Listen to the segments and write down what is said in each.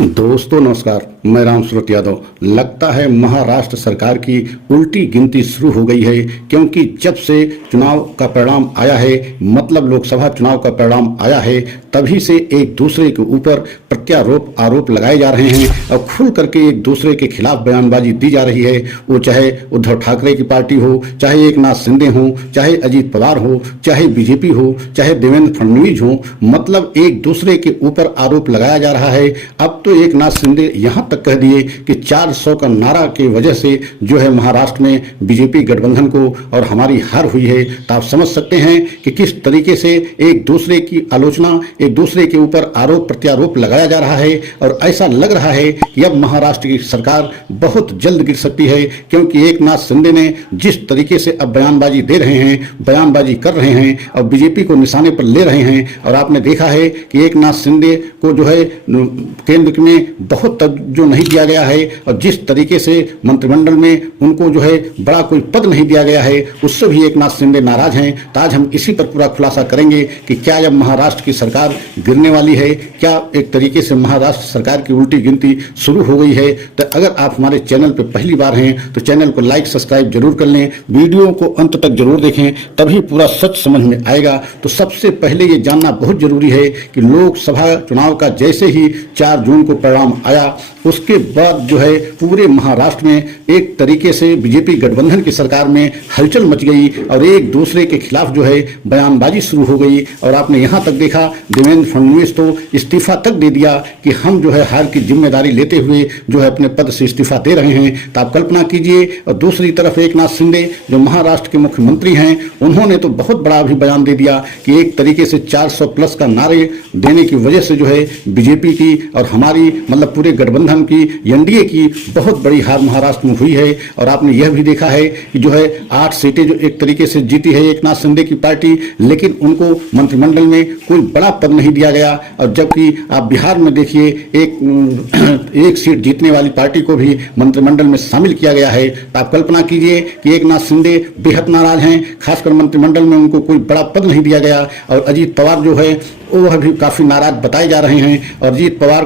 दोस्तों नमस्कार, मैं राम सूरत यादव। लगता है महाराष्ट्र सरकार की उल्टी गिनती शुरू हो गई है, क्योंकि जब से चुनाव का परिणाम आया है, मतलब लोकसभा चुनाव का परिणाम आया है, तभी से एक दूसरे के ऊपर प्रत्यारोप आरोप लगाए जा रहे हैं और खुल करके एक दूसरे के खिलाफ बयानबाजी दी जा रही है। वो चाहे उद्धव ठाकरे की पार्टी हो, चाहे एकनाथ शिंदे हो, चाहे अजीत पवार हो, चाहे बीजेपी हो, चाहे देवेंद्र फडणवीस हो, मतलब एक दूसरे के ऊपर आरोप लगाया जा रहा है। अब तो एकनाथ शिंदे यहां तक कह दिए कि 400 का नारा की वजह से जो है महाराष्ट्र में बीजेपी गठबंधन को और हमारी हार हुई है। तो आप समझ सकते हैं कि किस तरीके से एक दूसरे की आलोचना, एक दूसरे के ऊपर आरोप प्रत्यारोप लगाया जा रहा है। और ऐसा लग रहा है कि अब महाराष्ट्र की सरकार बहुत जल्द गिर सकती है, क्योंकि एकनाथ शिंदे ने जिस तरीके से अब बयानबाजी दे रहे हैं, बयानबाजी कर रहे हैं और बीजेपी को निशाने पर ले रहे हैं। और आपने देखा है कि एकनाथ शिंदे को जो है केंद्र में बहुत तवज्जो नहीं दिया गया है और जिस तरीके से मंत्रिमंडल में उनको जो है बड़ा कोई पद नहीं दिया गया है, उससे भी एकनाथ शिंदे नाराज हैं। तो आज हम इसी पर पूरा खुलासा करेंगे कि क्या जब महाराष्ट्र की सरकार गिरने वाली है, क्या एक तरीके से महाराष्ट्र सरकार की उल्टी गिनती शुरू हो गई है। तो अगर आप हमारे चैनल पर पहली बार हैं तो चैनल को लाइक सब्सक्राइब जरूर कर लें, वीडियो को अंत तक जरूर देखें, तभी पूरा सच समझ में आएगा। तो सबसे पहले ये जानना बहुत जरूरी है कि लोकसभा चुनाव का जैसे ही 4 जून को परिणाम आया, उसके बाद जो है पूरे महाराष्ट्र में एक तरीके से बीजेपी गठबंधन की सरकार में हलचल मच गई और एक दूसरे के खिलाफ जो है बयानबाजी शुरू हो गई। और आपने यहां तक देखा देवेंद्र फडणवीस तो इस्तीफा तक दे दिया कि हम जो है हार की जिम्मेदारी लेते हुए जो है अपने पद से इस्तीफा दे रहे हैं। तो आप कल्पना कीजिए। और दूसरी तरफ एकनाथ शिंदे जो महाराष्ट्र के मुख्यमंत्री हैं, उन्होंने तो बहुत बड़ा भी बयान दे दिया कि एक तरीके से 400 प्लस का नारे देने की वजह से जो है बीजेपी की और हमारी मतलब पूरे गठबंधन की, एनडीए की बहुत बड़ी हार महाराष्ट्र में हुई है। और आपने यह भी देखा है कि जो है 8 सीटें जो एक तरीके से जीती है एकनाथ शिंदे की पार्टी, लेकिन उनको मंत्रिमंडल में कोई बड़ा पद नहीं दिया गया। और जबकि आप बिहार में देखिए एक सीट जीतने वाली पार्टी को भी मंत्रिमंडल में शामिल किया गया है। तो आप कल्पना कीजिए कि एकनाथ शिंदे बेहद नाराज हैं, खासकर मंत्रिमंडल में उनको कोई बड़ा पद नहीं दिया गया। और अजीत पवार जो है वह भी काफी नाराज बताए जा रहे हैं। और अजीत पवार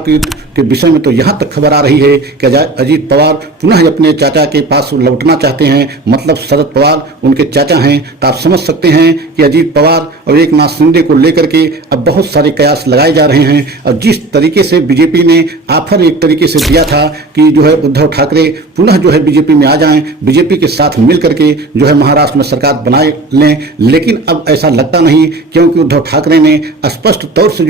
के विषय में तो यहाँ तक खबर आ रही है कि अजीत पवार पुनः अपने चाचा के पास लौटना चाहते हैं, मतलब शरद पवार उनके चाचा हैं। तो आप समझ सकते हैं कि अजीत पवार और एकनाथ शिंदे को लेकर के अब बहुत सारे कयास लगाए जा रहे हैं। और जिस तरीके से बीजेपी ने ऑफर एक तरीके से दिया था कि जो है उद्धव ठाकरे पुनः जो है बीजेपी में आ जाएं, बीजेपी के साथ मिल करके जो है महाराष्ट्र में सरकार बनाए लें, लेकिन अब ऐसा लगता नहीं, क्योंकि उद्धव ठाकरे ने स्पष्ट तौर से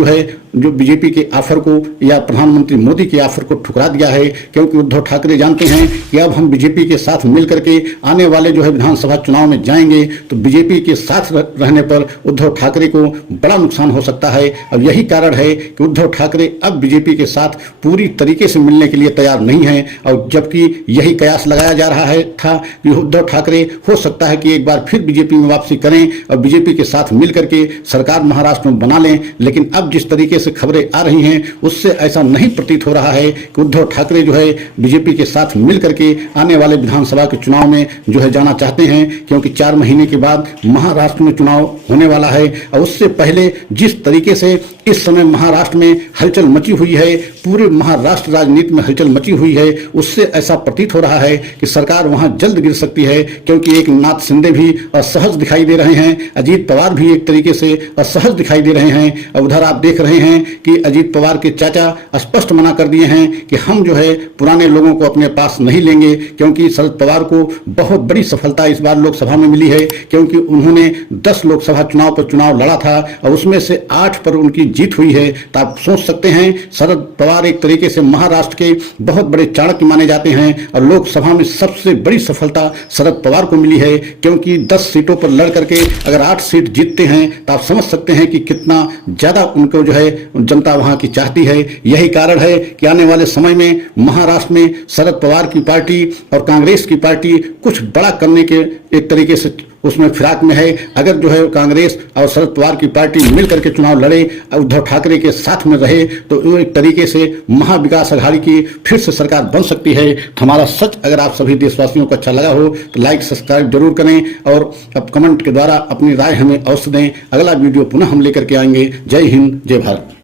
जो बीजेपी के ऑफर को या प्रधानमंत्री मोदी के ऑफर को ठुकरा दिया है। क्योंकि उद्धव ठाकरे जानते हैं कि अब हम बीजेपी के साथ मिल करके आने वाले जो है विधानसभा चुनाव में जाएंगे, तो बीजेपी के साथ रहने पर उद्धव ठाकरे को बड़ा नुकसान हो सकता है। और यही कारण है कि उद्धव ठाकरे अब बीजेपी के साथ पूरी तरीके से मिलने के लिए तैयार नहीं है। और जबकि यही कयास लगाया जा रहा था कि उद्धव ठाकरे हो सकता है कि एक बार फिर बीजेपी में वापसी करें और बीजेपी के साथ मिल करके सरकार महाराष्ट्र में बना लें। लेकिन अब जिस तरीके से खबरें आ रही हैं, उससे ऐसा नहीं प्रतीत हो रहा है कि उद्धव ठाकरे जो है बीजेपी के साथ मिल करके आने वाले विधानसभा के चुनाव में जो है जाना चाहते हैं। क्योंकि 4 महीने के बाद महाराष्ट्र में चुनाव होने वाला है। और उससे पहले जिस तरीके से इस समय महाराष्ट्र में हलचल मची हुई है, पूरे महाराष्ट्र राजनीति में हलचल मची हुई है, उससे ऐसा प्रतीत हो रहा है कि सरकार वहां जल्द गिर सकती है। क्योंकि एकनाथ शिंदे भी असहज दिखाई दे रहे हैं, अजीत पवार भी एक तरीके से असहज दिखाई दे रहे हैं। और उधर आप देख रहे हैं कि अजीत पवार के चाचा स्पष्ट मना कर दिए हैं कि हम जो है पुराने लोगों को अपने पास नहीं लेंगे। क्योंकि शरद पवार को बहुत बड़ी सफलता इस बार लोकसभा में मिली है, क्योंकि उन्होंने 10 लोकसभा चुनाव पर चुनाव लड़ा था और उसमें से 8 पर उनकी जीत हुई है। तो आप सोच सकते हैं शरद पवार एक तरीके से महाराष्ट्र के बहुत बड़े चाणक्य माने जाते हैं। और लोकसभा में सबसे बड़ी सफलता शरद पवार को मिली है, क्योंकि 10 सीटों पर लड़ करके अगर 8 सीट जीतते हैं तो आप समझ सकते हैं कि कितना ज्यादा उनको जो है जनता वहां की चाहती है। यही कारण है कि आने वाले समय में महाराष्ट्र में शरद पवार की पार्टी और कांग्रेस की पार्टी कुछ बड़ा करने के एक तरीके से उसमें फिराक में है। अगर जो है कांग्रेस और शरद पवार की पार्टी मिल करके चुनाव लड़े, उद्धव ठाकरे के साथ में रहे, तो वो एक तरीके से महाविकास अघाड़ी की फिर से सरकार बन सकती है। तो हमारा सच अगर आप सभी देशवासियों को अच्छा लगा हो तो लाइक सब्सक्राइब जरूर करें और अब कमेंट के द्वारा अपनी राय हमें अवश्य दें। अगला वीडियो पुनः हम लेकर के आएंगे। जय हिंद, जय भारत।